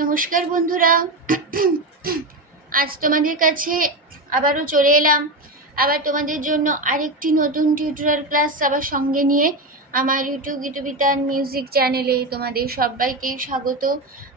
নমস্কার বন্ধুরা। আজ তোমাদের কাছে আবারও চলে এলাম, আবার তোমাদের জন্য আরেকটি নতুন টিউটোরিয়াল ক্লাস আবার সঙ্গে নিয়ে। আমার ইউটিউব গীতবিতান মিউজিক চ্যানেলে তোমাদের সবাইকেই স্বাগত।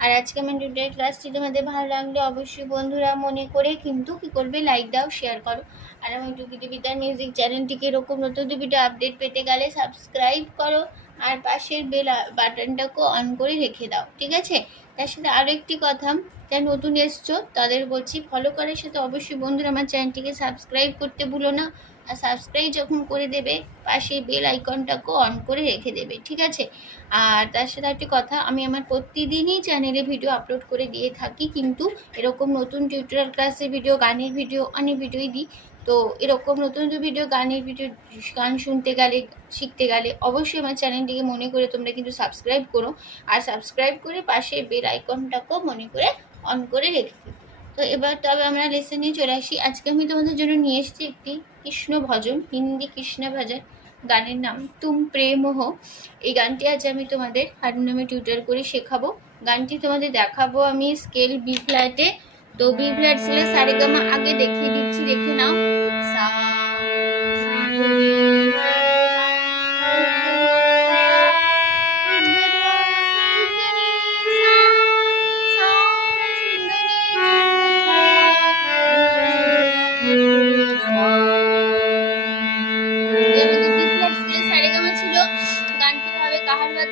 আর আজকে আমার টিউটোরিয়াল ক্লাসটি তোমাদের ভালো লাগলে অবশ্যই বন্ধুরা মনে করে কিন্তু কী করবে, লাইক দাও, শেয়ার করো। আর আমার ইউটিউব গীতবিতান মিউজিক চ্যানেলটিকে এরকম নতুন ভিডিও আপডেট পেতে গেলে সাবস্ক্রাইব করো আর পাশের বেল বাটনটাকেও অন করে রেখে দাও, ঠিক আছে? তার সাথে আরও একটি কথা, যারা নতুন এসছো তাদের বলছি, ফলো করার সাথে অবশ্যই বন্ধুরা আমার চ্যানেলটিকে সাবস্ক্রাইব করতে ভুলো না। আর সাবস্ক্রাইব যখন করে দেবে পাশে বেল আইকনটাকেও অন করে রেখে দেবে, ঠিক আছে? আর তার সাথে একটি কথা, আমি আমার প্রতিদিনই চ্যানেলে ভিডিও আপলোড করে দিয়ে থাকি, কিন্তু এরকম নতুন টিউটোরিয়াল ক্লাসের ভিডিও, গানের ভিডিও, অনেক ভিডিওই দিই। তো এরকম নতুন নতুন ভিডিও, গানের ভিডিও, গান শুনতে গেলে, শিখতে গেলে অবশ্যই আমার চ্যানেলটিকে মনে করে তোমরা কিন্তু সাবস্ক্রাইব করো। আর সাবস্ক্রাইব করে পাশে বেল আইকনটাকেও মনে করে অন করে রেখে দিই। তো এবার তবে আমরা লেসনে চলে আসি। আজকে আমি তোমাদের জন্য নিয়ে এসেছি একটি কৃষ্ণ ভজন, হিন্দি কৃষ্ণ ভজন। গানের নাম তুম প্রেম হো। এই গানটি আজ আমি তোমাদের হারমোনিয়ামে টিউটার করে শেখাবো। গানটি তোমাদের দেখাবো আমি স্কেল বি ফ্ল্যাটে। তো বি ফ্ল্যাট স্কেলে সারেগামা আগে দেখিয়ে দিচ্ছি, দেখে নাও। সা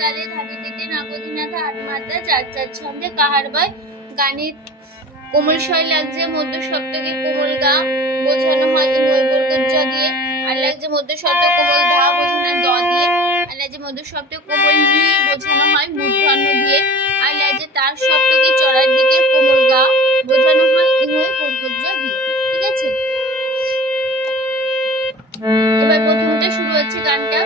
তালে ধাপে দিতে নাগদিনাথা আট মাত্রা চার চার ছন্দে কাহার বয়। গানের কোমল স্বর লাগছে মধ্য সপ্তকে কোমল গা বোঝানো হয় নৈবর্গজ্য দিয়ে, আর লাগছে মধ্য সপ্তক কোমল ধা বোঝানো দ দিয়ে, আর লাগছে মধ্য সপ্তক কোমল নি বোঝানো হয় মূর্ধন্য দিয়ে, আর লাগছে তার সপ্তকে চড়ার দিকে কোমল গা বোঝানো হয় নৈবর্গজ্য দিয়ে, ঠিক আছে? এবার প্রথমটা শুরু হচ্ছে গানটা।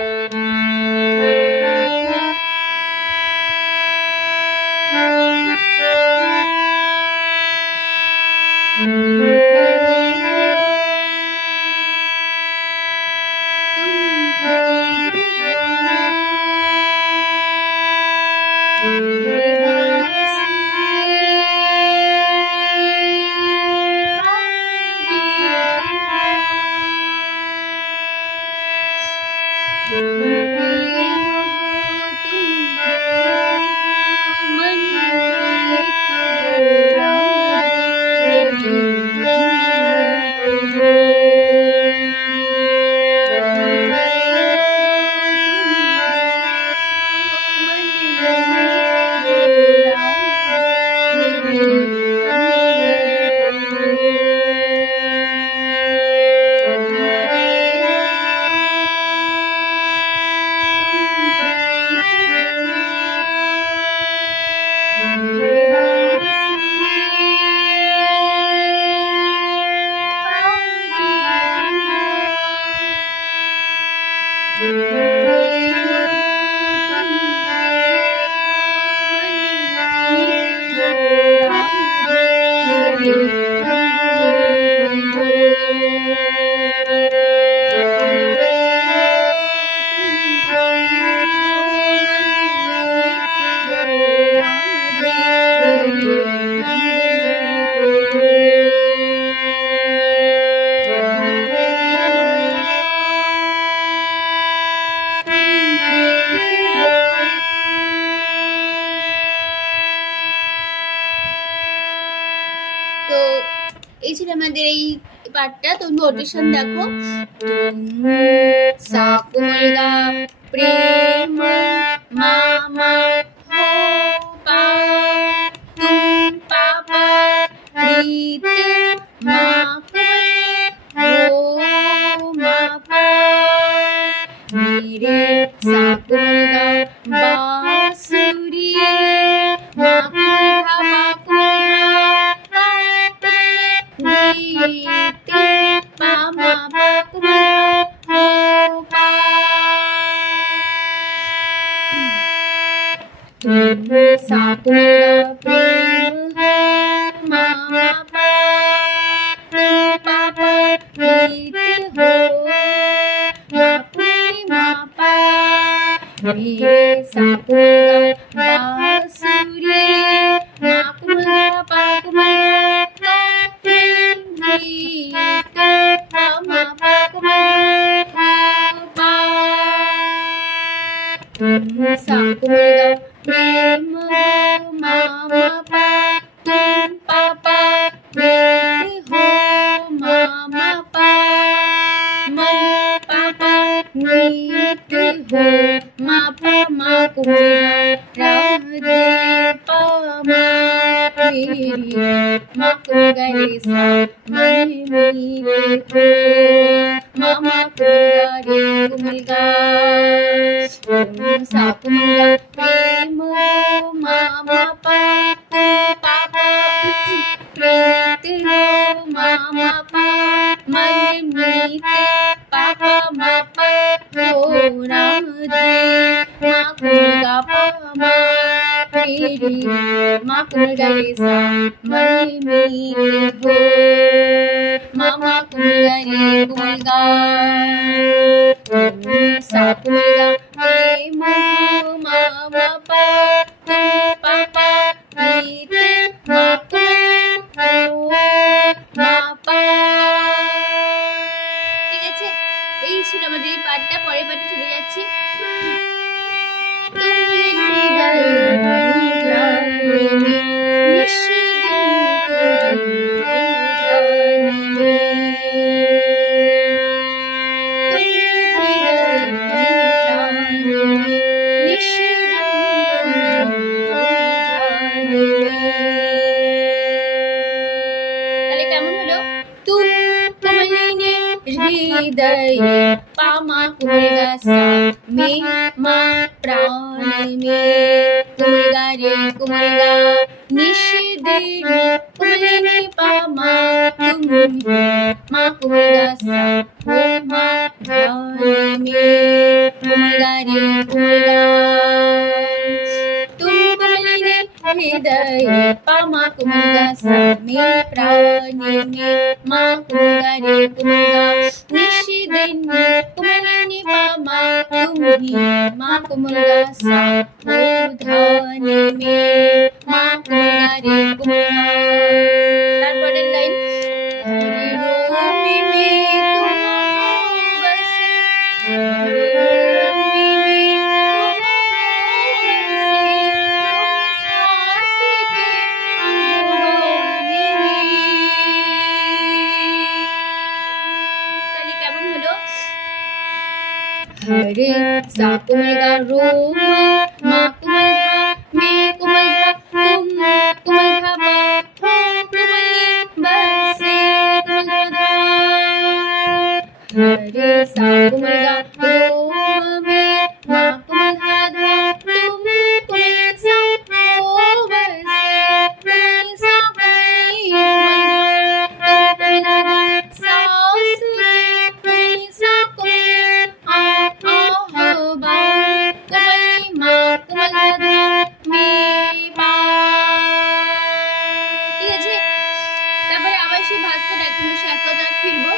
তো এই ছিল আমাদের এই পার্টটা। তো নোটেশন দেখো, সা কোমল গা প্রেম মা মা হো পা তুম পা পা প্রীত মা হো মা পা রে সা কোমল গা বাঁশুরি মা বাঁশুরি কোমল গা রে মা মা মা পা তুম পা পা রে হো মা মা পা মা পা পা রে হো মা পা মা কোমল গা রা রে পা মা রে মা কোমল গা রে সা মনি মি রে হো মা মা কোমল গা রে কোমল গা সা কোমল গা রে মো মা মা পা পা পা রে তে হো মা মা পা মনি মি তে পা পা মা পা হো রা রে মা কোমল গা পা মা রে মা কোমল গা রে সা মনি মি তে হো মা মা কোমল গা রে কোমল গা সা কোমল গা রে মো মা মা পা পা পা রে তে মা কোমল মা পা। ঠিক আছে, এই ছিল আমাদের এই পাঠটা। পরের পাঠে চলে যাচ্ছি। তাহলে কেমন হলো? তুম কোমলিনে হৃদয় পামা কোমল গা সা মে মা প্রাণ মে কোমল গা রে কোমল গা নিষিদিন কোমলিনে পামা তুম মা কোমল গা সা হো মা প্রাণ মে কোমল গা রে কোমল গা তুম কোমলিনে হৃদয় পামা কোমল গা সা মে প্রাণ মে মা কোমল গা রে কোমল গা নিষিদিন কোমলিনে পামা তুমি মা কোমল গা সা হো ধান মে মা কোমল গা রে কোমল গা। তারপরের লাইন রোমি মে তুম বসে রোমি মে তুম বসে তুম सास के भुवने में। তাহলে কেমন হলো? हरे सा कोमल गा रो मा कोमल धा मे कोमल धा तुम कोमल धा बा हो कोमली बसे कोमल धा हरे सा कोमल गा रो मे मा कोमल धा धा तुम कोमल सा हो बसे कोमल सा कोमली कोमल धा सास के सा कोमल आ हो बा कोमली मा कोमल धा मे पा। ঠিক আছে, তারপরে আবার সেই ভাঁজটা একদম সাতটা ফিরবো।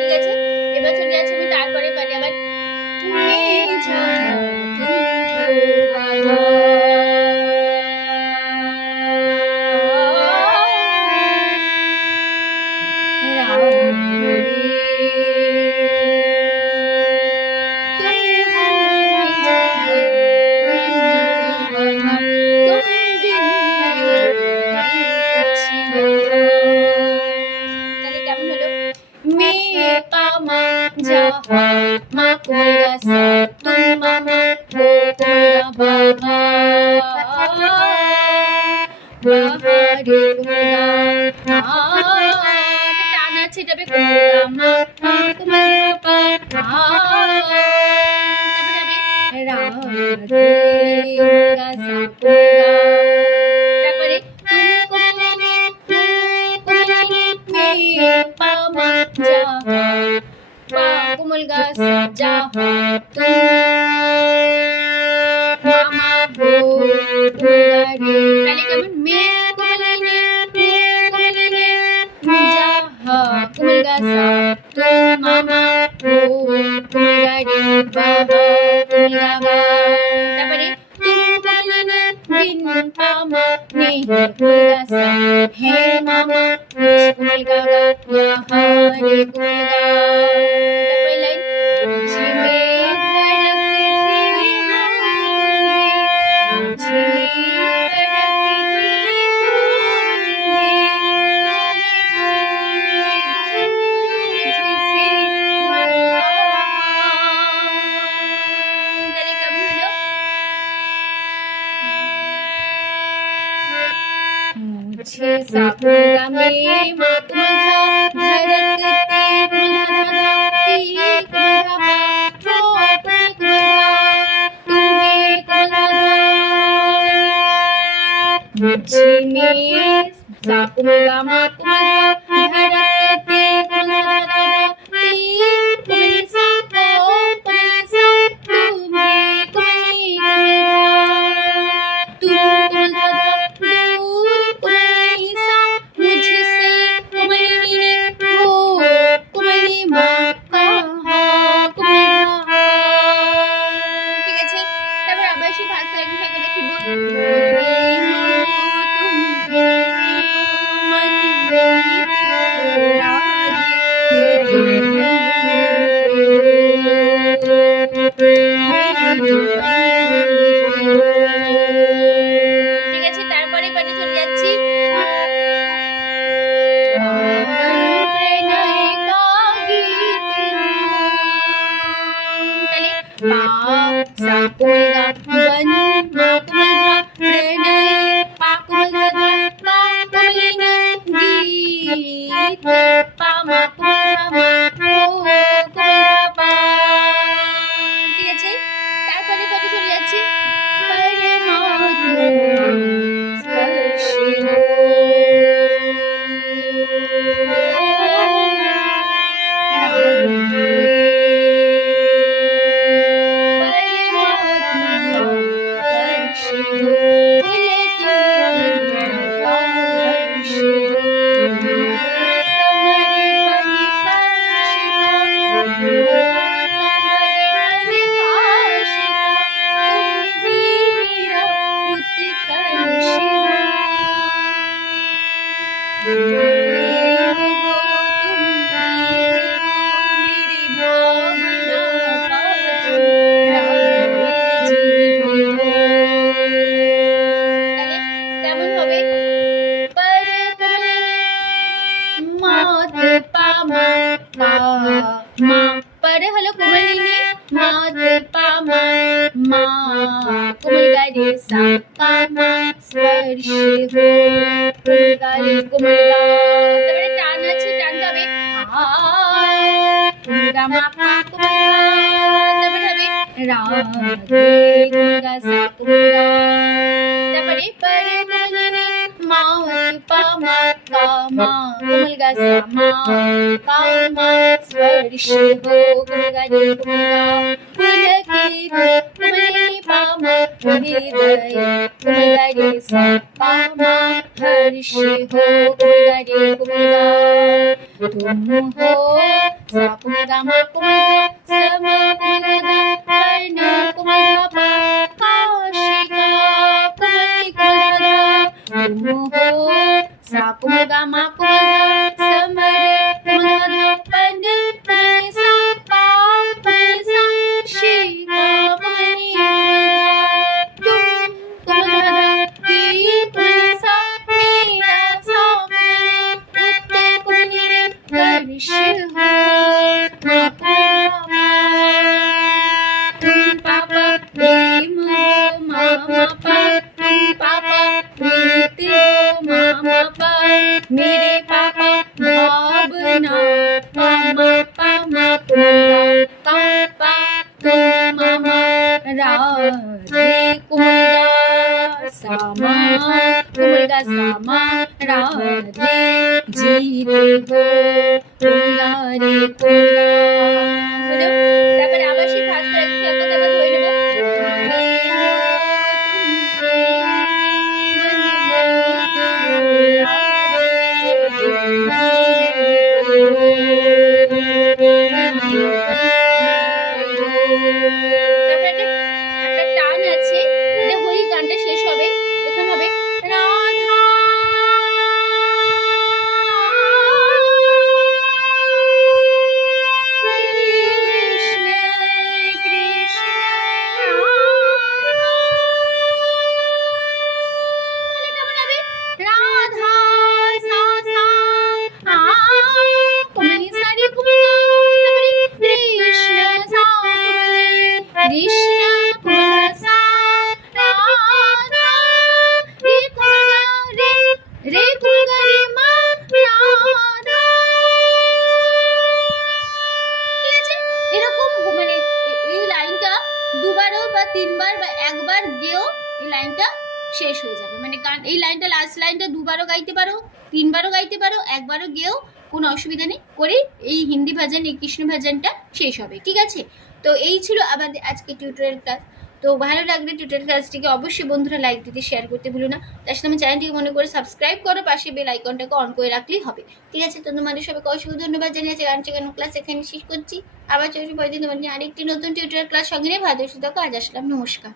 ঠিক আছে, এবার চলে যাচ্ছি আমি তারপরে পারি আবার তাহলে কেমন হলো? মে পা মা যা হা মা কোমল গা সা তুম মা মা হো কোমল গা বা বা বা রে কোমল গা টান আছে, এটা কোমল গা মা কোমল গা পা তারপরে রা রে গা সা তারপরে তুম কোমলিনে মে পা মা যা হা পা কোমল গা সা যা হা তুম মা মা হো কোমল গা রে। তাহলে কেমন? মে কোমল কোমল গা সা তুম মামা ও কোমল গা রে বাবা কোমল গা বা তারপরে তুম কোমল নে বিন পামা নে কোমল গা সা হে মামা কোমল গা গা হা রে কোমল গা তারপরে লাইন ঝিমে मुझे सापुरा में मातुमधा धड़कते कुल्हा धरती कुल्हा पात्रो तुम्हें कुल्हा मुझे में सापुरा मातुमधा धड़कते कुल्हा धरती तुम्हें सापो तुम्हें ঠিক আছে তারপরে পাটে চলে যাচ্ছি पर हलो कोमलिनी मात पामा मा कोमल गा रे सा पामा स्पर्श हो कोमल गा रे कोमल गा তারপরে টান আছে টানতে হবে আ কোমল গা মা পা কোমল গা তারপরে হবে রা রে কোমল গা সা কোমল গা তারপরে পরে কোমলিনী মা পামা কা মা কোমল গা সা মা কা মা स्पर्श हो कोमल गा रे कोमल गा पुलकित कोमलिनी पामा हृदय कोमल गा रे सा पामा हर्ष हो कोमल गा रे कोमल गा तुम हो सा कोमल गा मा कोमल गा समा कोमल गा कर्ण कोमल गा पा काशिका कोमल कोमल गा तुम हो सा कोमल गा मा कोमल गा समर कोमल गा पन सा पा सा शिका मणि तुम कोमल गा पी सा मेरा सा पुत कोमल वर्ष हो तुम पापा प्रेम हो मामा पा तुम पापा प्रीत हो मामा पा मेरे पापा भावना पामा पामा पापा तुम मामा राधे कुमल सामा कुमल गा सामा राधे जीत हो कुमला रे कुमला হলো তারপরে আবার সেই ফার্স্ট রাখি একবার আবার ধরে নেব বা একবার গেও এই লাইনটা শেষ হয়ে যাবে। মানে গান এই লাইনটা লাস্ট লাইনটা দুবারও গাইতে পারো, তিনবারও গাইতে পারো, একবারও গেও কোনো অসুবিধা নেই, করে এই হিন্দি ভাজন এই কৃষ্ণ ভাজনটা শেষ হবে। ঠিক আছে, তো এই ছিল আমাদের আজকে টিউটোরিয়াল ক্লাস। তো ভালো লাগলে টিউটোরিয়াল ক্লাসটিকে অবশ্যই বন্ধুরা লাইক দিতে, শেয়ার করতে ভুলো না। তার সাথে আমার চ্যানেলটিকে মনে করে সাবস্ক্রাইব করো, পাশে বেল আইকনটাকে অন করে রাখলেই হবে। ঠিক আছে, তো তোমাদের সবাইকে অসংখ্য ধন্যবাদ জানিয়েছি। গান শেখানোর ক্লাস এখানে শেষ করছি। আবার চলছে পরের দিন তোমাদের আরেকটি নতুন টিউটোরিয়াল ক্লাস সঙ্গে নিয়ে ভালো থাকো। আজ আসলাম, নমস্কার।